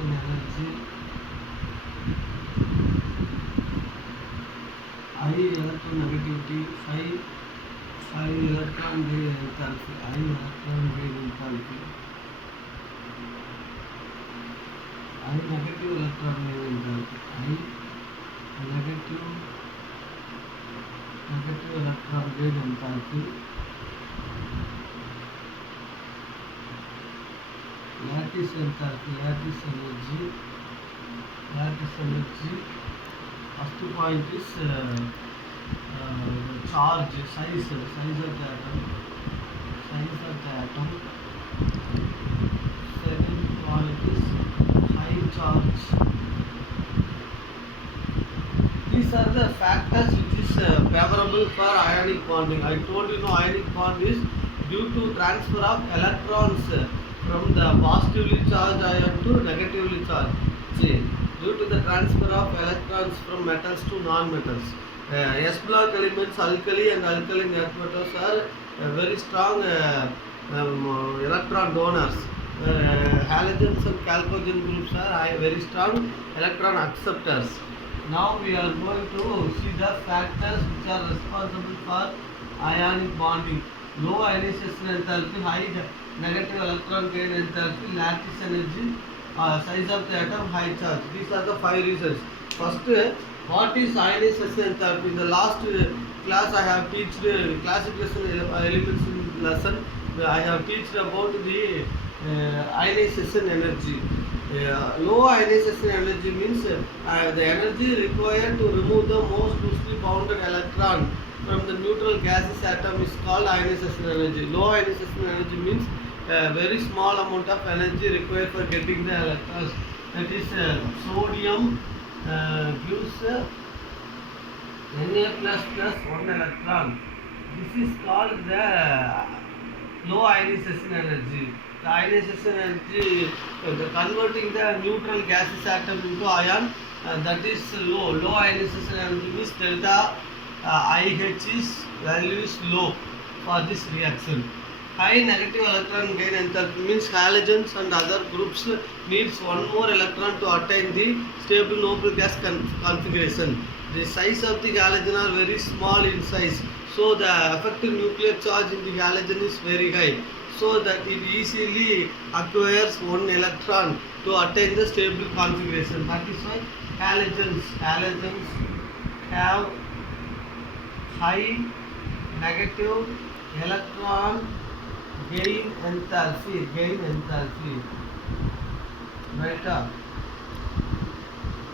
ionization energy, high electronegativity, high electron gain enthalpy, high electron gain enthalpy, high negative electron gain enthalpy, high negative electron gain enthalpy, lattice enthalpy, lattice energy. First point is charge, size of the atom, Second point is high charge. These are the factors which is favorable for ionic bonding. I told you, ionic bond is due to transfer of electrons from the positively charged ion to negatively charged. See, due to the transfer of electrons from metals to non-metals. S block elements, alkali and alkaline earth metals are very strong electron donors. Halogens and chalcogen groups are very strong electron acceptors. Now we are going to see the factors which are responsible for ionic bonding. Low ionization enthalpy, high negative electron gain enthalpy, lattice energy, size of the atom, high charge. These are the 5 reasons. First, what is ionization enthalpy? In the last class I have teached classification elements in lesson. I have teached about the ionization energy. Low ionization energy means the energy required to remove the most loosely bounded electron from the neutral gaseous atom is called ionization energy. Low ionization energy means very small amount of energy required for getting the electrons. That is sodium gives Na++ 1 electron. This is called the low ionization energy. The ionization energy, converting the neutral gaseous atom into ion, that is low. Low ionization energy means delta IH value is low for this reaction. High negative electron gain enthalpy means halogens and other groups needs one more electron to attain the stable noble gas configuration. The size of the halogen are very small in size, so the effective nuclear charge in the halogen is very high, so that it easily acquires one electron to attain the stable configuration. That is why halogens have high negative electron gain enthalpy. Right up.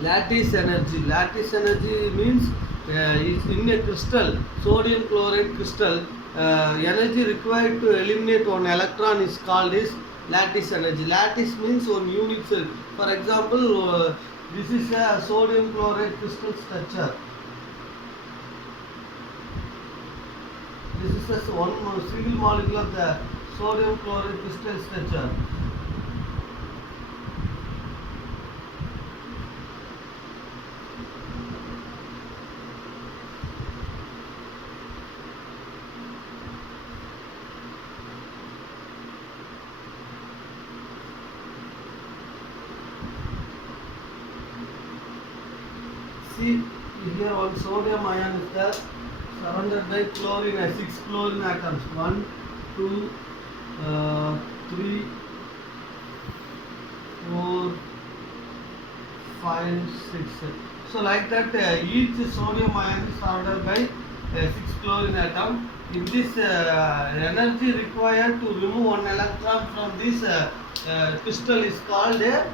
Lattice energy means is in a crystal, sodium chloride crystal, energy required to eliminate one electron is called is lattice energy. Lattice means one unit cell. For example, this is a sodium chloride crystal structure. This is just one single molecule of the sodium chloride crystal structure. See, here one sodium ion is there, surrounded by chlorine, 6 chlorine atoms. 1, 2, 3, 4, 5, 6. So like that, each sodium ion is surrounded by 6 chlorine atom. In this energy required to remove one electron from this crystal is called a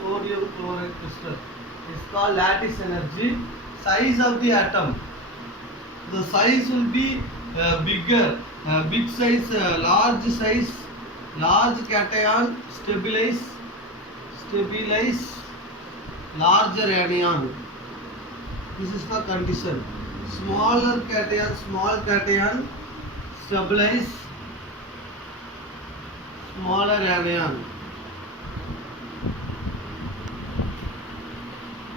sodium chloride crystal. It's called lattice energy. Size of the atom. The size will be bigger, big size, large cation stabilize larger anion. This is the condition. Small cation stabilize smaller anion.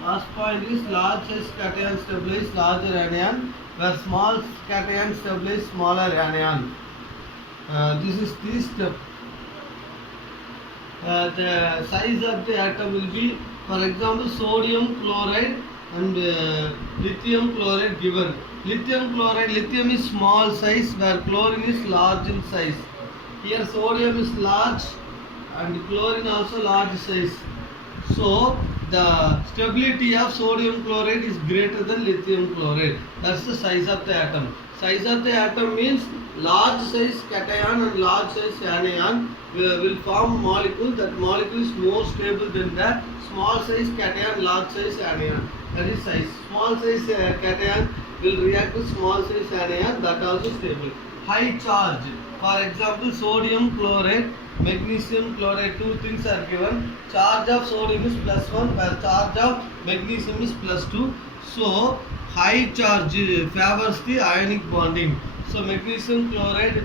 Last point is large size cation stabilize larger anion, where small cation stabilize smaller anion. This is the step. the size of the atom will be, for example, sodium chloride and lithium chloride given. Lithium chloride, lithium is small size where chlorine is large in size. Here sodium is large and chlorine also large size. So the stability of sodium chloride is greater than lithium chloride. That's the size of the atom. Size of the atom means large size cation and large size anion will form molecule. That molecule is more stable than the small size cation, large size anion. That is size. Small size cation will react with small size anion, that also stable. High charge. For example, sodium chloride, magnesium chloride, two things are given. Charge of sodium is +1 where charge of magnesium is +2. So high charge favors the ionic bonding. So magnesium chloride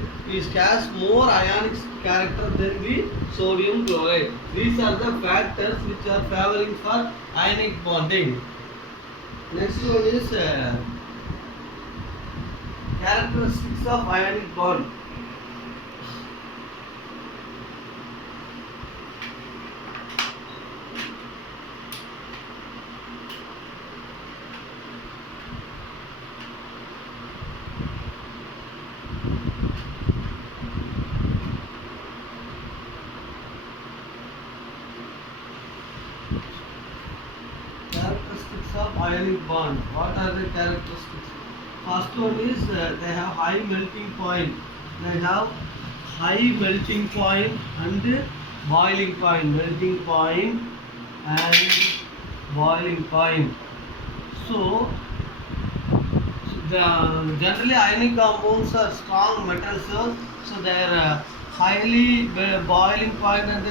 has more ionic character than the sodium chloride. These are the factors which are favoring for ionic bonding. Next one is characteristics of ionic bond. Characteristics of ionic bond. What are the characteristics? First one is they have high melting point. They have high melting point and boiling point. Melting point and boiling point. So generally ionic compounds are strong metals, so their highly boiling point and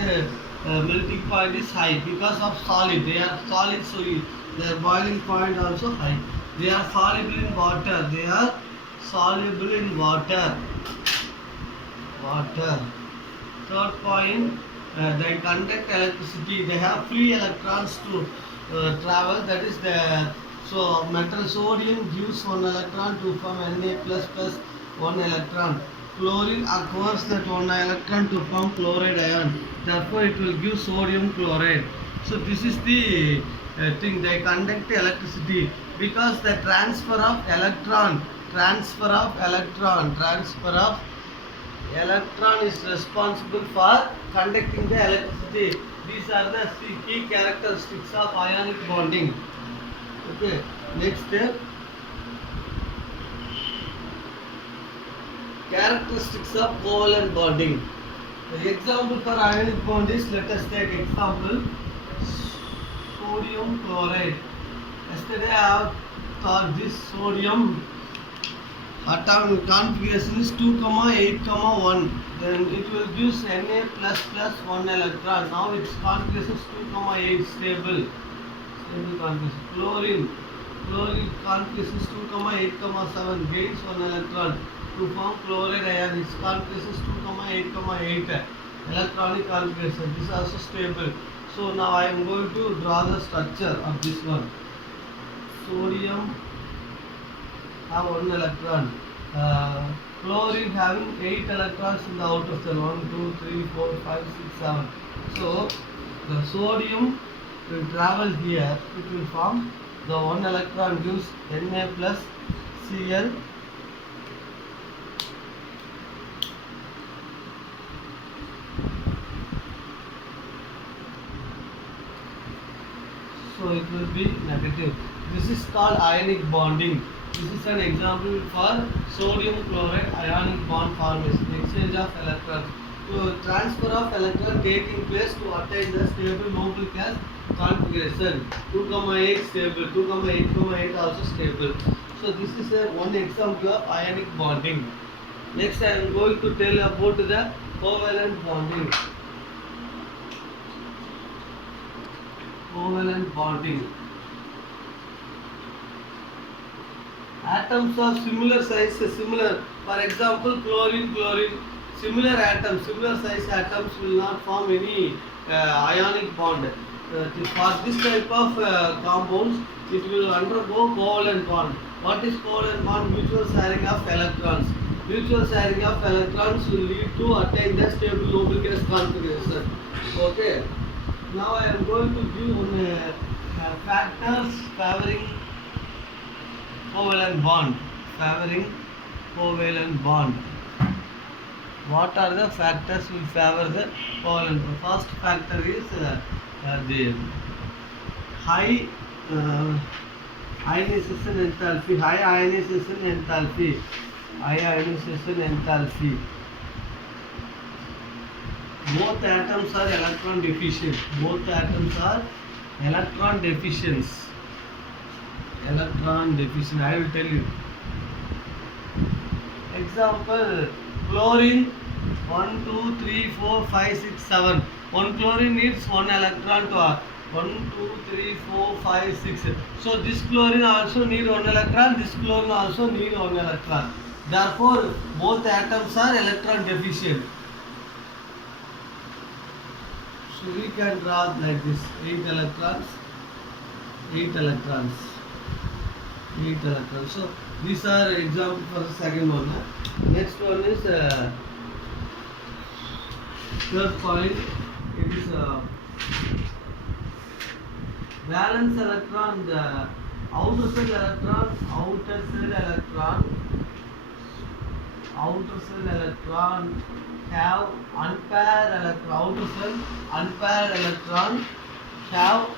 melting point is high because of solid. They are solid, so their boiling point also high. They are soluble in water. They are soluble in water. Third point, they conduct electricity. They have free electrons to travel. That is the so metal sodium gives one electron to form Na plus plus one electron. Chlorine acquires that one electron to form chloride ion. Therefore, it will give sodium chloride. So this is the thing. They conduct electricity because the transfer of electron is responsible for conducting the electricity. These are the key characteristics of ionic bonding. Okay, next step. Characteristics of covalent bonding. The example for ionic bond is, let us take example sodium chloride. Yesterday I have thought this sodium atomic configuration is 2, 8, 1. Then it will give Na plus plus 1 electron. Now its configuration is 2, 8 stable configuration. Chlorine configuration is 2, 8, 7 gains 1 electron to form chloride ion. Its configuration is 2, 8, 8 electronic configuration. This is also stable. So now I am going to draw the structure of this one. Sodium have 1 electron. Chlorine having 8 electrons in the outer shell. 1, 2, 3, 4, 5, 6, 7. So the sodium will travel here. It will form the 1 electron gives Na plus Cl. So it will be negative. This is called ionic bonding. This is an example for sodium chloride ionic bond formation, exchange of electrons. So transfer of electron taking place to attain the stable noble gas configuration. 2, 8 stable, 2, 8, 8 also stable. So this is one example of ionic bonding. Next I am going to tell about the covalent bonding. Covalent bonding. Atoms of similar size, similar. For example, chlorine, similar atoms, similar size atoms will not form any ionic bond. For this type of compounds, it will undergo covalent bond. What is covalent bond? Mutual sharing of electrons. Mutual sharing of electrons will lead to attain the stable noble gas configuration. Okay. Now I am going to give factors favoring covalent bond. Favoring covalent bond. What are the factors will favor the covalent? The first factor is the high ionization enthalpy. High ionization enthalpy. High ionization enthalpy. Both atoms are electron deficient. Both atoms are electron deficient. Electron deficient. I will tell you. Example: chlorine 1, 2, 3, 4, 5, 6, 7. One chlorine needs one electron to 1, 2, 3, 4, 5, 6. So this chlorine also need one electron. This chlorine also need one electron. Therefore, both atoms are electron deficient. So we can draw like this: 8 electrons, 8 electrons, 8 electrons. So these are example for the second one. Next one is third point. It is valence electron, the outer cell electron, outer cell electron have unpaired electron. Outer cell unpaired electron have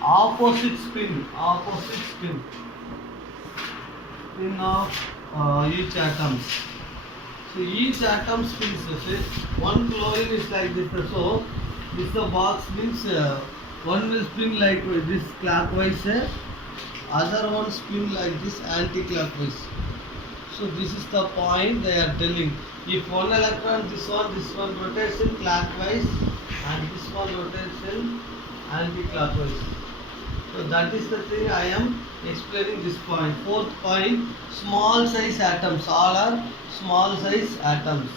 opposite spin of each atoms. So each atom spins. Say one chlorine is like this. So this the box means one will spin like this clockwise, other one spin like this anti-clockwise. So this is the point they are telling. If one electron, this one rotates in clockwise and this one rotates in anti-clockwise. So that is the thing I am explaining this point. Fourth point, small size atoms. All are small size atoms.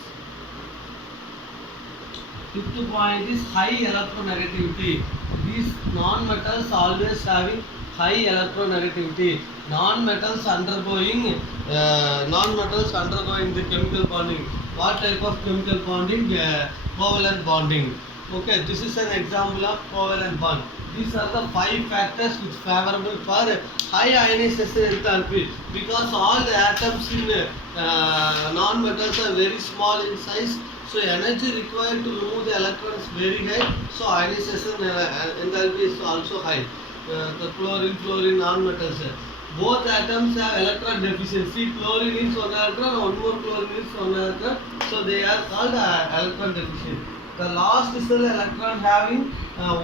Fifth point is high electronegativity. These non-metals always having high electronegativity. Non-metals undergoing the chemical bonding. What type of chemical bonding? Covalent bonding. Okay, this is an example of covalent bond. These are the 5 factors which favorable for high ionization enthalpy, because all the atoms in non-metals are very small in size. So energy required to remove the electrons very high. So ionization enthalpy is also high. The chlorine, non-metals. Both atoms have electron deficiency. Chlorine needs one electron, one more chlorine needs one electron. So they are called electron deficient. The last cell electron having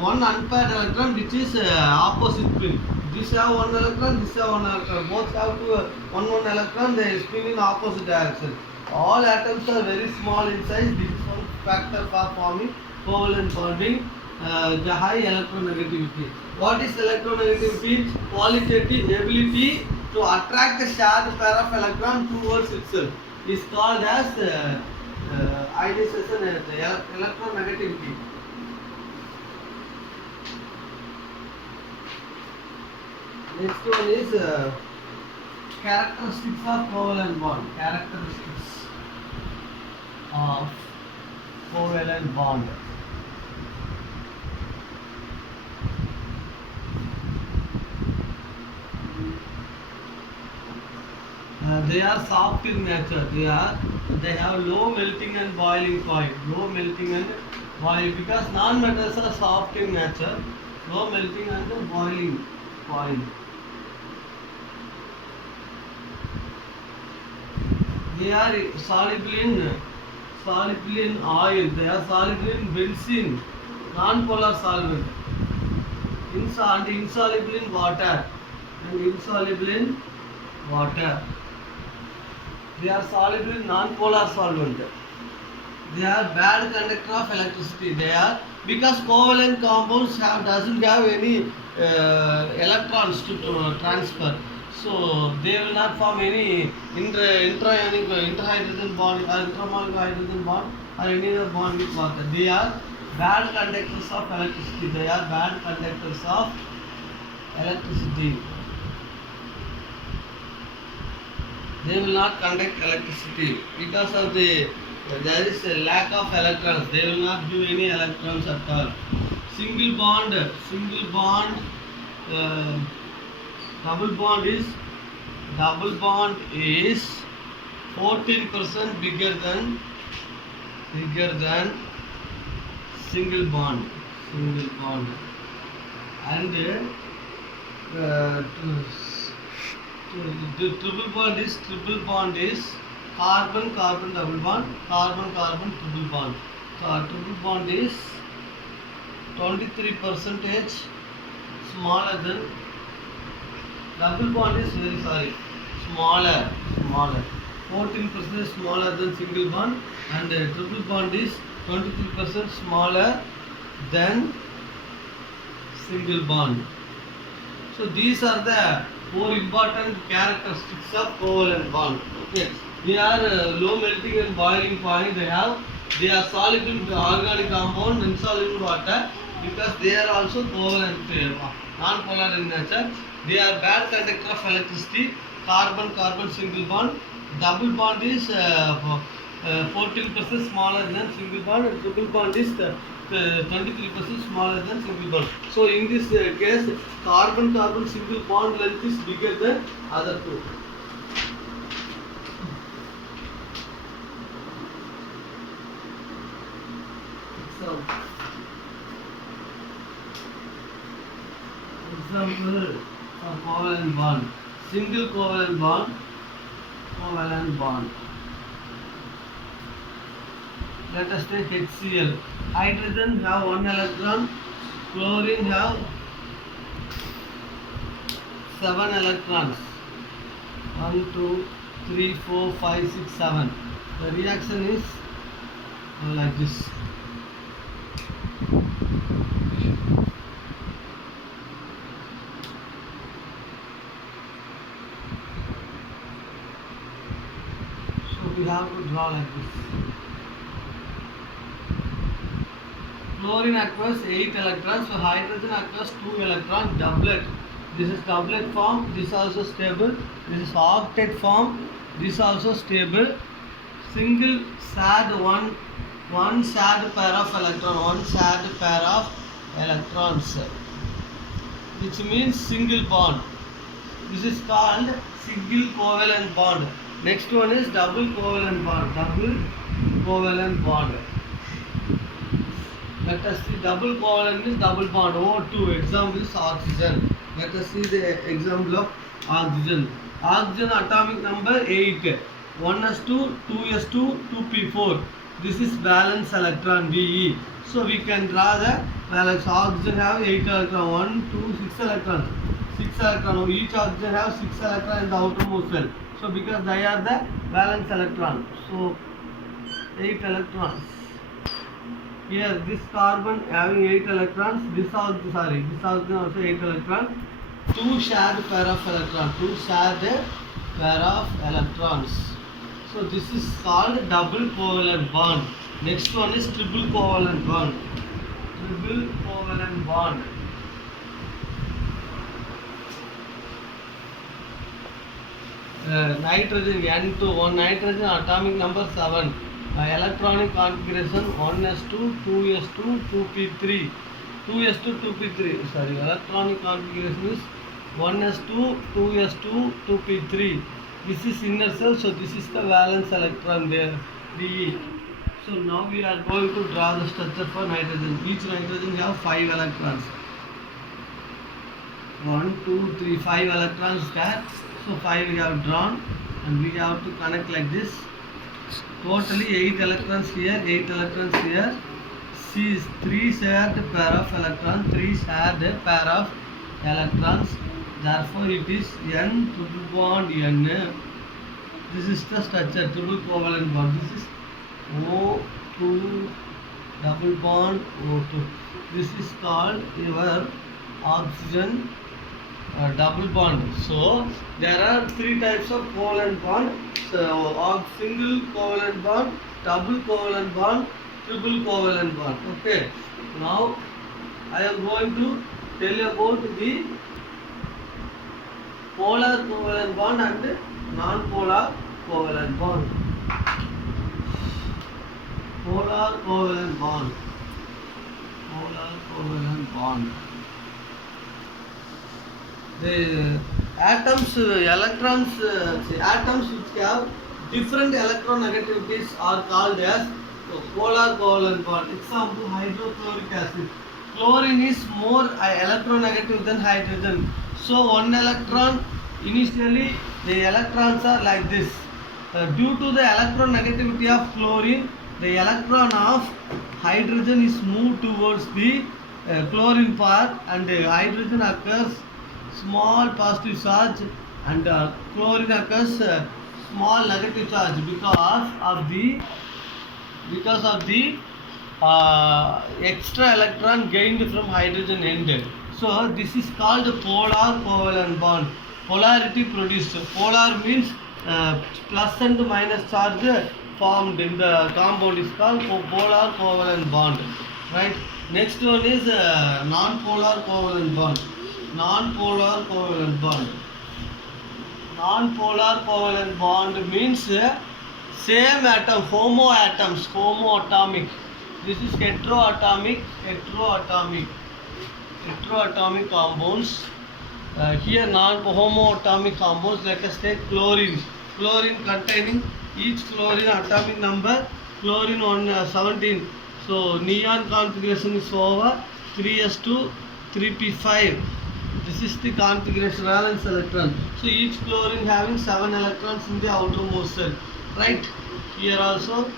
one unpaired electron, which is opposite spin. This have one electron, this have one electron. Both have one electron. They spin in opposite direction. All atoms are very small in size. This is one factor for forming covalent bonding. The high electronegativity. What is electronegativity? Qualitative ability to attract a shared pair of electron towards itself is called as ionization electronegativity. Next one is characteristics of covalent bond. Characteristics of covalent bond. They are soft in nature. They have low melting and boiling point. Low melting and boiling, because non-metals are soft in nature. Low melting and boiling point. They are soluble in oil. They are soluble in benzene, non-polar solvent. Insoluble in water. They are soluble in non-polar solvent. They are bad conductor of electricity. They are, because covalent compounds doesn't have any electrons to transfer. So they will not form any interhydrogen bond or intramolecular hydrogen bond or any other bond with water. They are bad conductors of electricity. they will not conduct electricity because of the there is a lack of electrons. They will not give any electrons at all. Single bond, uh, double bond is 14% bigger than single bond, and the triple bond is carbon double bond, carbon triple bond. So triple bond is 23% smaller than double bond is smaller 14% smaller than single bond, and triple bond is 23% smaller than single bond. So these are the four important characteristics of covalent bond. Okay, they are low melting and boiling point. They are soluble in organic compound, insoluble in water, because they are also covalent, non-polar in nature. They are bad conductor of electricity. Carbon single bond. Double bond is 14% smaller than single bond, and triple bond is 23% smaller than single bond. So in this case, carbon single bond length is bigger than other two. Example of covalent bond. Single covalent bond. Let us take HCl. Hydrogen have 1 electron, chlorine have 7 electrons. 1, 2, 3, 4, 5, 6, 7. The reaction is like this. So we have to draw like this. Chlorine acquires 8 electrons, so hydrogen acquires 2 electrons, doublet. This is doublet form, this also stable. This is octet form, this also stable. Single sad one sad pair of electrons, which means single bond. This is called single covalent bond. Next one is double covalent bond. Let us see, double covalent is double bond, O2. Example is oxygen. Let us see the example of oxygen. Oxygen atomic number 8. 1s2, 2s2, 2p4. This is valence electron, Ve. So we can draw the valence. Oxygen have 8 electrons. 1, 2, 6 electrons. 6 electrons. Each oxygen have 6 electrons in the outermost shell. So because they are the valence electron. So 8 electrons. Here this carbon having 8 electrons, this oxygen also 8 electrons. 2 shared pair of electrons. So this is called double covalent bond. Next one is triple covalent bond. Nitrogen N2, one nitrogen atomic number 7. Electronic configuration 1s2, 2s2, 2p3. 2s2, 2p3. Sorry, electronic configuration is 1s2, 2s2, 2p3. This is inner cell, so this is the valence electron there, De. So now we are going to draw the structure for nitrogen. Each nitrogen have 5 electrons. 1, 2, 3, 5 electrons there. So 5 we have drawn, and we have to connect like this. Totally 8 electrons here, 8 electrons here. C is 3 shared pair of electrons, Therefore it is N triple bond N. This is the structure, triple covalent bond. This is O2 double bond O2. This is called your oxygen double bond. So there are 3 types of covalent bond. So single covalent bond, double covalent bond, triple covalent bond. Okay. Now I am going to tell you about the polar covalent bond and non-polar covalent bond. Polar covalent bond. Polar covalent bond. The atoms, electrons, atoms which have different electronegativities are called as polar covalent bond. Example, hydrochloric acid. Chlorine is more electronegative than hydrogen. So one electron, initially the electrons are like this. Due to the electronegativity of chlorine, the electron of hydrogen is moved towards the chlorine part, and hydrogen occurs small positive charge, and chlorine occurs small negative charge because of the extra electron gained from hydrogen end. So this is called polar covalent bond. Polarity produced. Polar means plus and minus charge formed in the compound is called polar covalent bond. Right. Next one is non-polar covalent bond. Non-polar covalent bond. Non-polar covalent bond means same atom, homoatomic. This is heteroatomic compounds. Here non-homoatomic compounds. Let us take chlorine. Chlorine containing each chlorine atomic number. Chlorine 17. So neon configuration is over 3s2 3p5. This is the configuration valence electron. So each chlorine having 7 electrons in the outermost shell. Right? Here also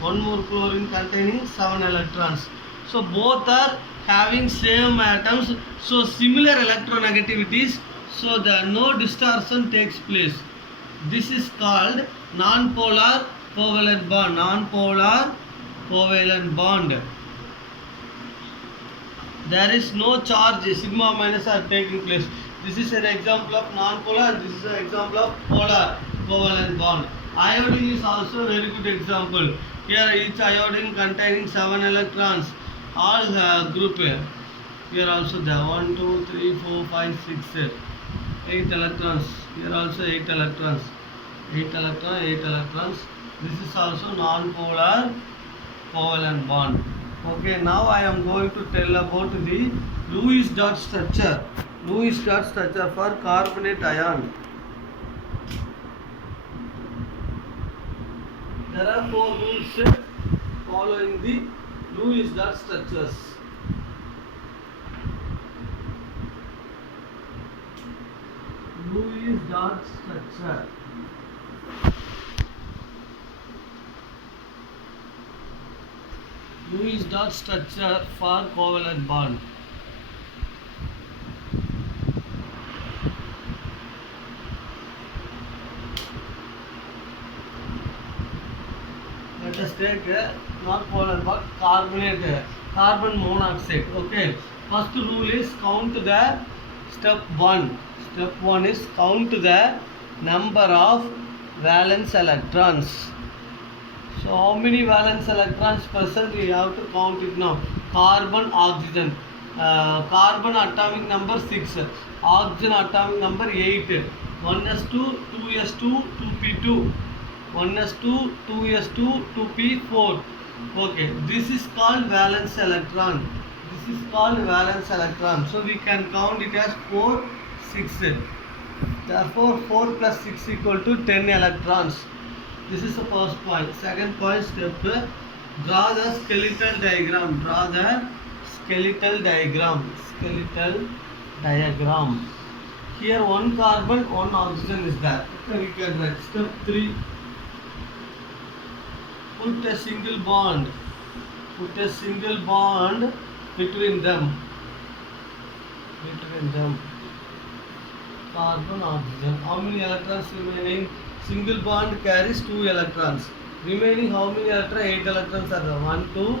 one more chlorine containing 7 electrons. So both are having same atoms. So similar electronegativities. So no distortion takes place. This is called non-polar covalent bond. Non-polar covalent bond. There is no charge, sigma minus are taking place. This is an example of non-polar, this is an example of polar covalent bond. Iodine is also a very good example. Here each iodine containing 7 electrons, all group here. Here also there 1, 2, 3, 4, 5, 6, 8 electrons. Here also 8 electrons. 8 electrons. This is also non-polar covalent bond. Okay, now I am going to tell about the Lewis dot structure. Lewis dot structure for carbonate ion. There are 4 rules following the Lewis dot structures. Lewis dot structure. Lewis dot structure for covalent bond. Let us take not covalent but carbonate, carbon monoxide. Okay. First rule is count the step 1. Step 1 is count the number of valence electrons. So how many valence electrons present we have to count it now. Carbon, oxygen. Carbon atomic number 6. Oxygen atomic number 8. 1s2, 2s2, 2p2. 1s2, 2s2, 2p4. Okay, this is called valence electron. This is called valence electron. So we can count it as 4, 6. Therefore 4 plus 6 equal to 10 electrons. This is the first point. Second point, step draw the skeletal diagram. Draw the skeletal diagram. Skeletal diagram. Here one carbon, one oxygen is there. Okay, we can write. Step 3. Put a single bond. Put a single bond between them. Between them. Carbon, oxygen. How many electrons remaining? Single bond carries 2 electrons. Remaining how many electrons? 8 electrons are there. 1, 2.